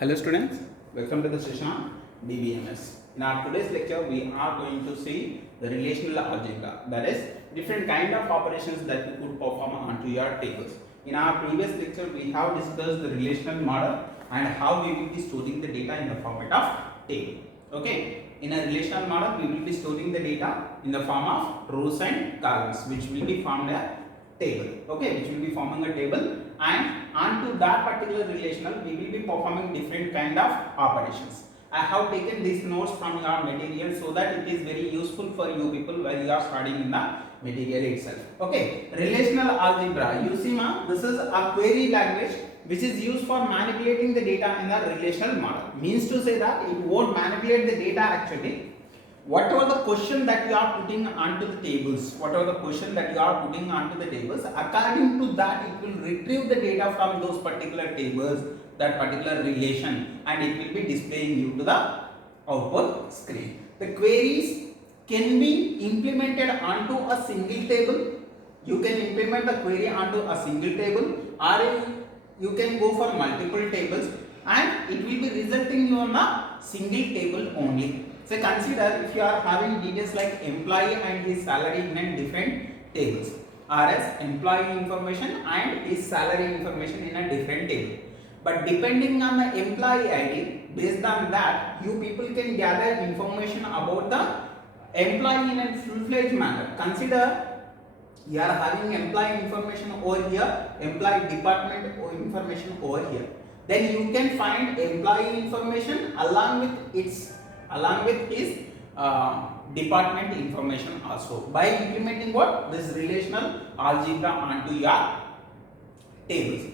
Hello students, welcome to the session on DBMS. In our today's lecture, we are going to see the relational algebra, that is different kind of operations that you could perform onto your tables. In our previous lecture, we have discussed the relational model and how we will be storing the data in the format of table. Okay, in a relational model, we will be storing the data in the form of rows and columns, which will be formed a table. Okay, which will be forming a table, and onto that particular relational we will be performing different kind of operations. I have taken these notes from your material so that it is very useful for you people while you are studying in the material itself. Okay, relational algebra, you see ma, this is a query language which is used for manipulating the data in the relational model. Means to say that it won't manipulate the data actually. Whatever the question that you are putting onto the tables, according to that it will retrieve the data from those particular tables, that particular relation, and it will be displaying you to the output screen. The queries can be implemented onto a single table. You can implement the query onto a single table, or you can go for multiple tables, and it will be resulting you on a single table only. So consider if you are having details like employee and his salary in different tables, or as employee information and his salary information in a different table. But depending on the employee ID, based on that, you people can gather information about the employee in a full-fledged manner. Consider you are having employee information over here, employee department information over here. Then you can find employee information along with his department information also by implementing what, this relational algebra onto your tables.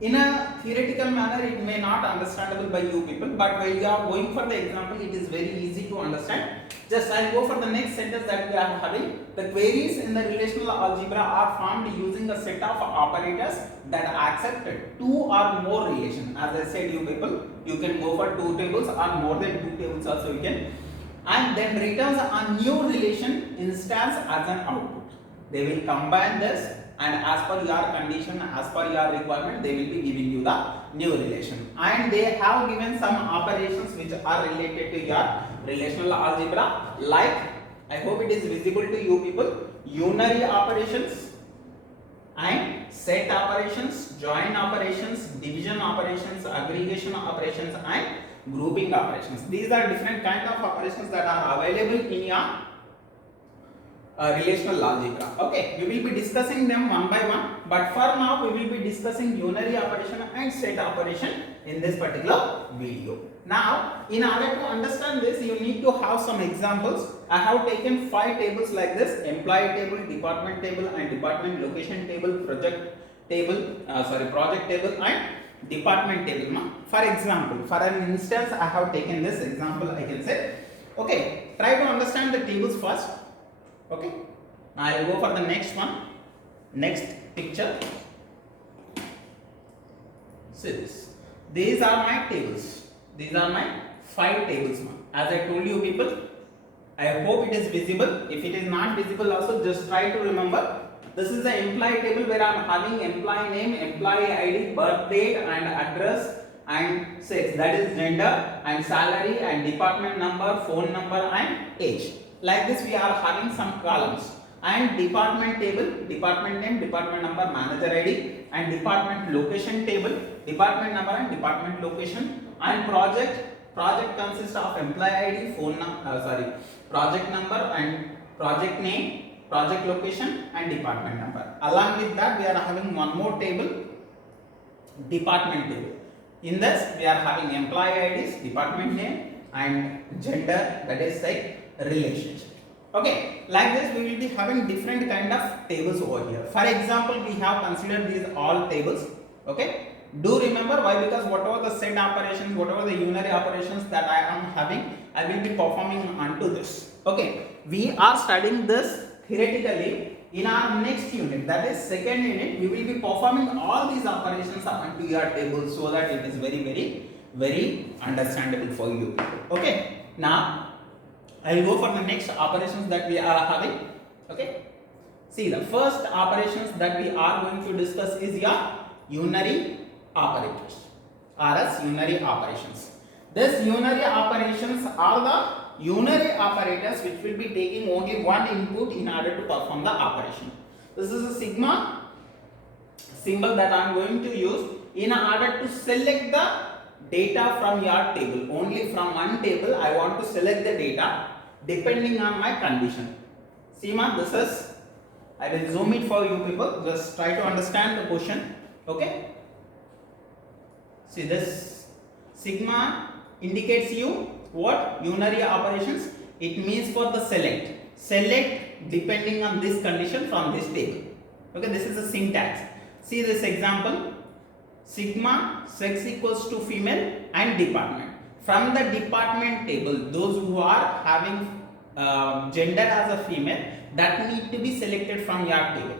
In a theoretical manner it may not understandable by you people, but while you are going for the example it is very easy to understand. Just I'll go for the next sentence that we are having. The queries in the relational algebra are formed using a set of operators that accept two or more relations. As I said, you people, you can go for two tables or more than two tables also you can, and then returns a new relation instance as an output. They will combine this, and as per your condition, as per your requirement, they will be giving you the new relation. And they have given some operations which are related to your relational algebra, like, I hope it is visible to you people, unary operations and set operations, join operations, division operations, aggregation operations, and grouping operations. These are different kind of operations that are available in your relational algebra. Okay, we will be discussing them one by one, but for now we will be discussing unary operation and set operation in this particular video. Now, in order to understand this, you need to have some examples. I have taken 5 tables like this: employee table, department table, and department location table, project table, and department table. For example, for an instance, I have taken this example. I can say, okay, try to understand the tables first. Okay, now I will go for the next one. Next picture. See this. These are my tables. These are my 5 tables. As I told you people, I hope it is visible. If it is not visible also, just try to remember. This is the employee table where I am having employee name, employee ID, birth date and address and sex, that is gender, and salary and department number, phone number and age. Like this we are having some columns, and department table, department name, department number, manager ID, and department location table, department number and department location, and project consists of employee ID, project number and project name, project location and department number. Along with that we are having one more table, department table. In this we are having employee IDs, department name and gender, that is like relationship. Okay, like this we will be having different kind of tables over here. For example, we have considered these all tables. Okay, do remember why? Because whatever the set operations, whatever the unary operations that I am having, I will be performing onto this. Okay, we are studying this theoretically. In our next unit, that is second unit, we will be performing all these operations onto your table so that it is very understandable for you. Okay, now I will go for the next operations that we are having. Okay, see, the first operations that we are going to discuss is your unary operators. are as unary operations. These unary operations are the unary operators which will be taking only one input in order to perform the operation. This is a sigma symbol that I am going to use in order to select the data from your table. Only from one table I want to select the data depending on my condition. See ma, this is, I will zoom it for you people, just try to understand the question. Okay, see this sigma indicates you what? Unary operations. It means for the select depending on this condition from this table. Okay, this is a syntax. See this example, sigma sex equals to female and department. From the department table, those who are having gender as a female, that need to be selected from your table.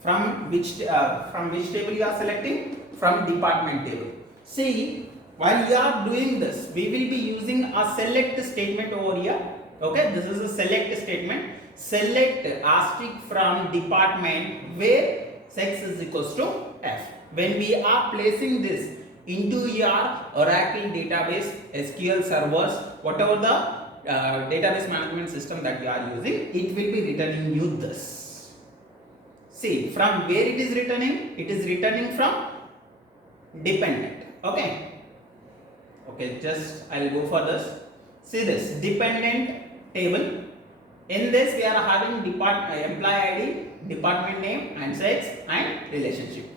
From which table you are selecting? From department table. See, while you are doing this, we will be using a select statement over here. Okay, this is a select statement. Select asterisk from department where sex is equals to F. When we are placing this into your Oracle database, SQL servers, whatever the database management system that you are using, it will be returning you this. See, from where it is returning? It is returning from dependent. Okay. Okay, just I will go for this. See this dependent table. In this we are having employee ID, department name and sex and relationship.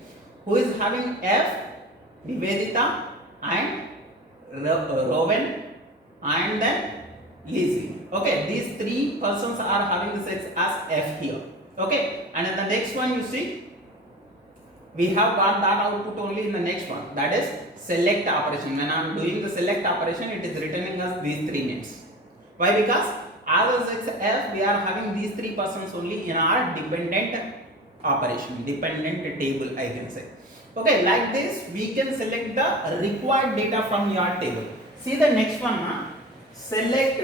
Who is having F? Nivedita and Rowan and then Lizzie. Okay, these three persons are having the sex as F here. Okay, and in the next one you see we have got that output only in the next one, that is select operation. When I am doing the select operation, it is returning us these three names. Why? Because as a sex F, we are having these three persons only in our dependent operation, dependent table I can say. Okay, like this we can select the required data from your table. See the next one, select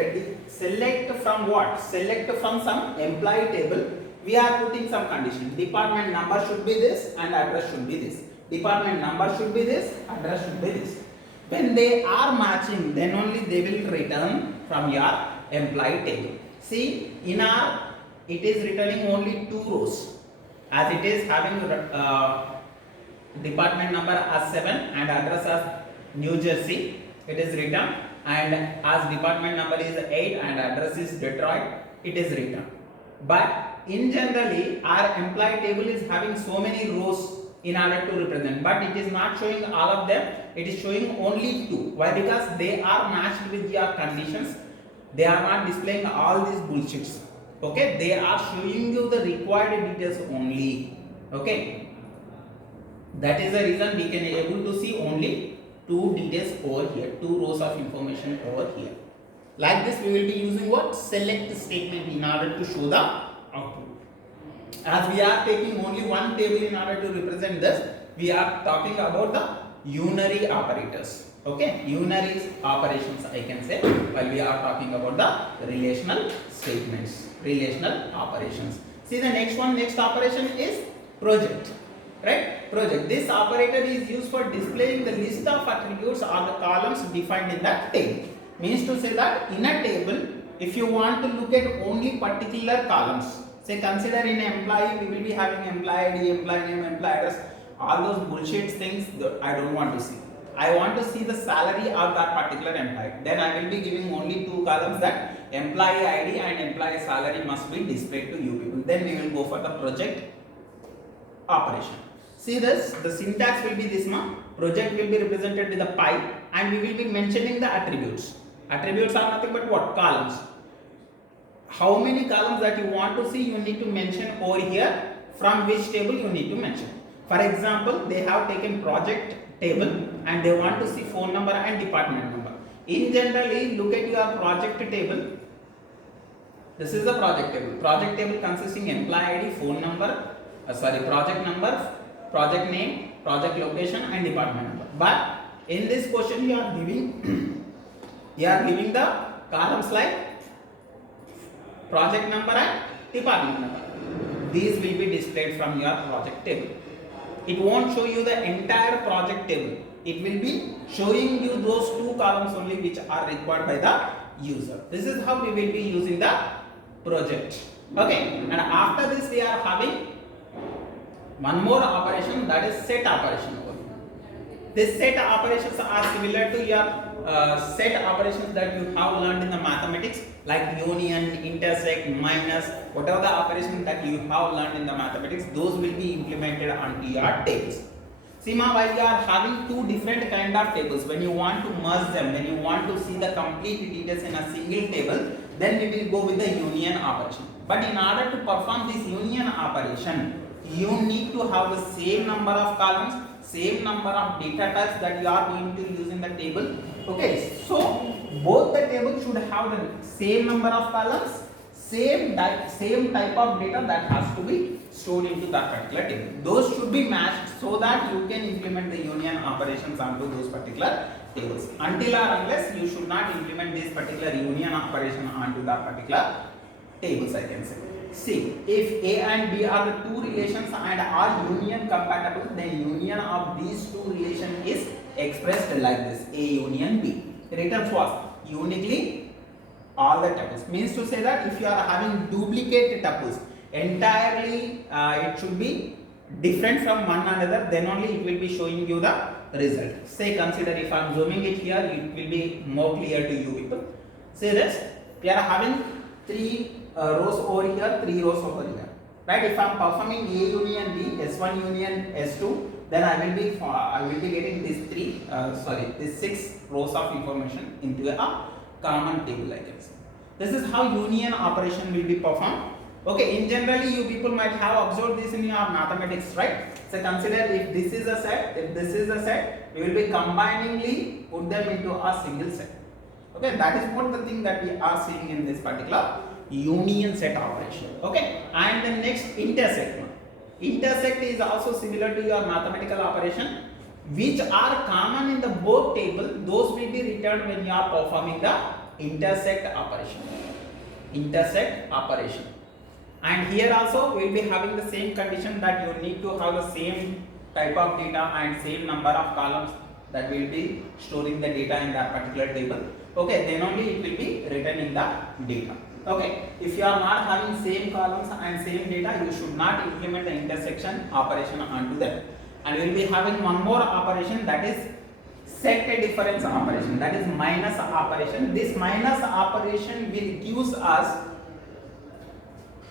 from what? Select from some employee table. We are putting some condition. Department number should be this and address should be this. Department number should be this, address should be this. When they are matching, then only they will return from your employee table. See, in our, it is returning only 2 rows. As it is having department number as 7 and address as New Jersey, it is written, and as department number is 8 and address is Detroit, it is written. But in generally our employee table is having so many rows in order to represent, but it is not showing all of them, it is showing only 2. Why? Because they are matched with your conditions. They are not displaying all these bullshits. Okay, they are showing you the required details only. Okay, that is the reason we can able to see only 2 details over here, 2 rows of information over here. Like this we will be using what? Select statement in order to show the output. As we are taking only one table in order to represent this, we are talking about the unary operators. Okay, unary operations I can say, while we are talking about the relational statements, relational operations. See the next one, next operation is project. Right? Project. This operator is used for displaying the list of attributes or the columns defined in that table. Means to say that in a table, if you want to look at only particular columns, say consider in employee, we will be having employee ID, employee name, employee address, all those bullshit things I don't want to see. I want to see the salary of that particular employee. Then I will be giving only 2 columns, that employee ID and employee salary must be displayed to you people. Then we will go for the project operation. See this, the syntax will be this one. Project will be represented with the pi and we will be mentioning the attributes. Attributes are nothing but what? Columns. How many columns that you want to see, you need to mention over here. From which table you need to mention. For example, they have taken project table and they want to see phone number and department number. In generally, look at your project table. This is the project table. Project table consisting employee ID, phone number, project number, project name, project location and department number. But in this question you are giving the columns like project number and department number. These will be displayed from your project table. It won't show you the entire project table. it will be showing you those two columns only which are required by the user. This is how we will be using the project. Okay, and after this we are having one more operation, that is set operation. This set operations are similar to your set operations that you have learned in the mathematics, like union, intersect, minus, whatever the operations that you have learned in the mathematics, those will be implemented onto your tables. See, while you are having two different kind of tables, when you want to merge them, when you want to see the complete details in a single table, then we will go with the union operation. But in order to perform this union operation, you need to have the same number of columns, same number of data types that you are going to use in the table. Okay, so both the tables should have the same number of columns, same type of data that has to be stored into that particular table. Those should be matched so that you can implement the union operations onto those particular tables. Until or unless you should not implement this particular union operation onto that particular tables, I can say. See, if A and B are the two relations and are union compatible, then union of these two relations is expressed like this: A union B. Returns what? Uniquely all the tuples. Means to say that if you are having duplicate tuples, entirely it should be different from one another, then only it will be showing you the result. Say, consider if I am zooming it here, it will be more clear to you people. Say this, we are having three rows over here, 3 rows over here, right? If I am performing A union B, S1 union S2, then I will be getting these 6 rows of information into a common table, I can say. This is how union operation will be performed. Okay, in generally you people might have observed this in your mathematics, right? So consider if this is a set, if this is a set, we will be combiningly put them into a single set. Okay, that is what the thing that we are seeing in this particular union set operation. Okay, and the next intersect one. Intersect is also similar to your mathematical operation, which are common in the both table. Those will be returned when you are performing the intersect operation. Intersect operation. And here also we will be having the same condition that you need to have the same type of data and same number of columns that will be storing the data in that particular table. Okay, then only it will be written in the data. Okay, if you are not having same columns and same data, you should not implement the intersection operation onto them. And we will be having one more operation, that is set difference operation, that is minus operation. This minus operation will gives us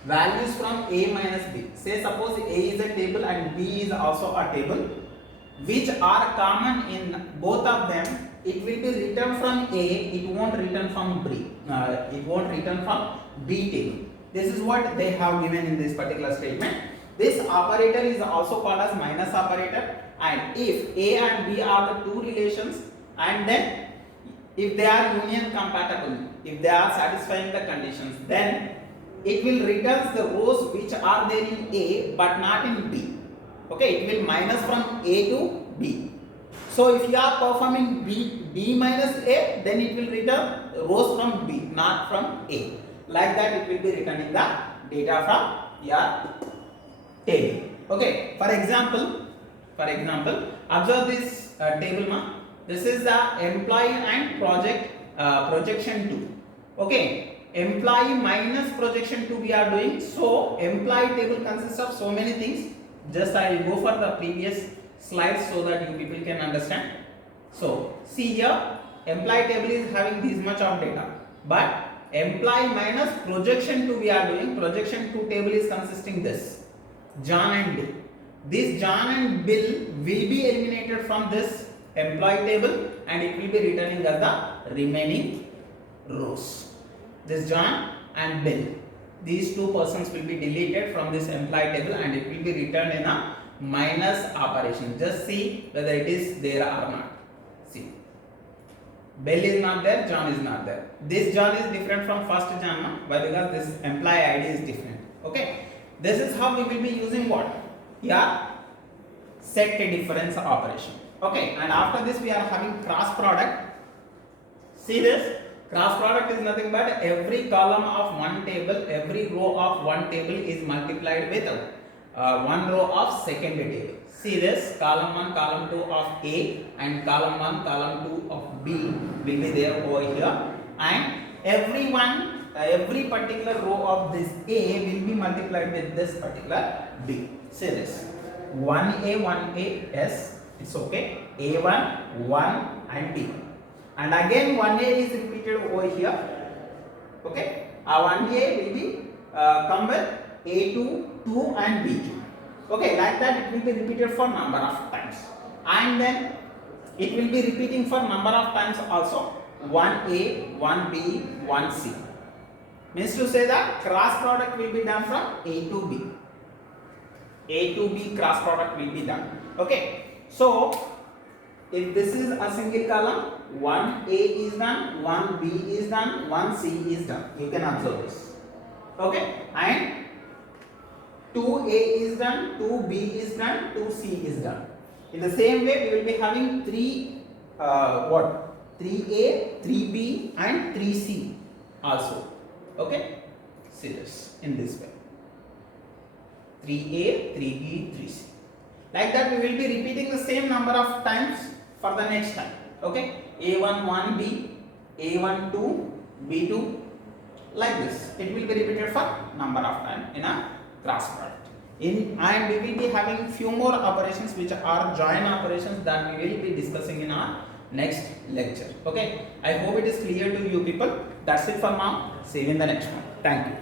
values from A minus B. Say suppose A is a table and B is also a table, which are common in both of them. It will be written from A, it won't return from B. It won't return from B table. This is what they have given in this particular statement. This operator is also called as minus operator, and if A and B are the two relations, and then if they are union compatible, if they are satisfying the conditions, then it will return the rows which are there in A but not in B. Okay, it will minus from A to B. So if you are performing B minus A, then it will return rows from B, not from A. Like that it will be returning the data from your table. Okay, for example, observe this table now. This is the employee and projection 2. Okay, employee minus projection 2 we are doing. So employee table consists of so many things. Just I will go for the previous slides so that you people can understand. So see here, employee table is having this much of data, but employee minus projection 2 we are doing. Projection 2 table is consisting this John and Bill. This John and Bill will be eliminated from this employee table and it will be returning as the remaining rows. This John and Bill, these two persons will be deleted from this employee table and it will be returned in a minus operation. Just see whether it is there or not. See, Bill is not there, John is not there. This John is different from first John, no? Why? Because this employee ID is different. Okay, this is how we will be using what? Yeah, set difference operation. Okay, and after this we are having cross product. See this, cross product is nothing but every column of one table, every row of one table is multiplied with one row of second table. See this, column 1, column 2 of A and column 1, column 2 of B will be there over here, and every particular row of this A will be multiplied with this particular B. See this, 1A, 1A, yes, it's okay, A1, 1 and B, and again 1A is repeated over here, okay, 1A will be come with A2, 2 and B2. Okay, like that it will be repeated for number of times, and then it will be repeating for number of times also, 1A, 1B, 1C. Means to say that cross product will be done from A to B. A to B cross product will be done. Okay, so if this is a single column, 1A is done, 1B is done, 1C is done. You can observe this. Okay, and 2A is done, 2B is done, 2C is done. In the same way, we will be having 3A, 3B and 3C also. Okay, see this in this way, 3A, 3B, 3C. Like that we will be repeating the same number of times for the next time. Okay, A1, 1B, A1, 2, B2, like this. It will be repeated for number of times in a cross product. And we will be having few more operations which are join operations that we will be discussing in our next lecture. Okay, I hope it is clear to you people. That's it for now. See you in the next one. Thank you.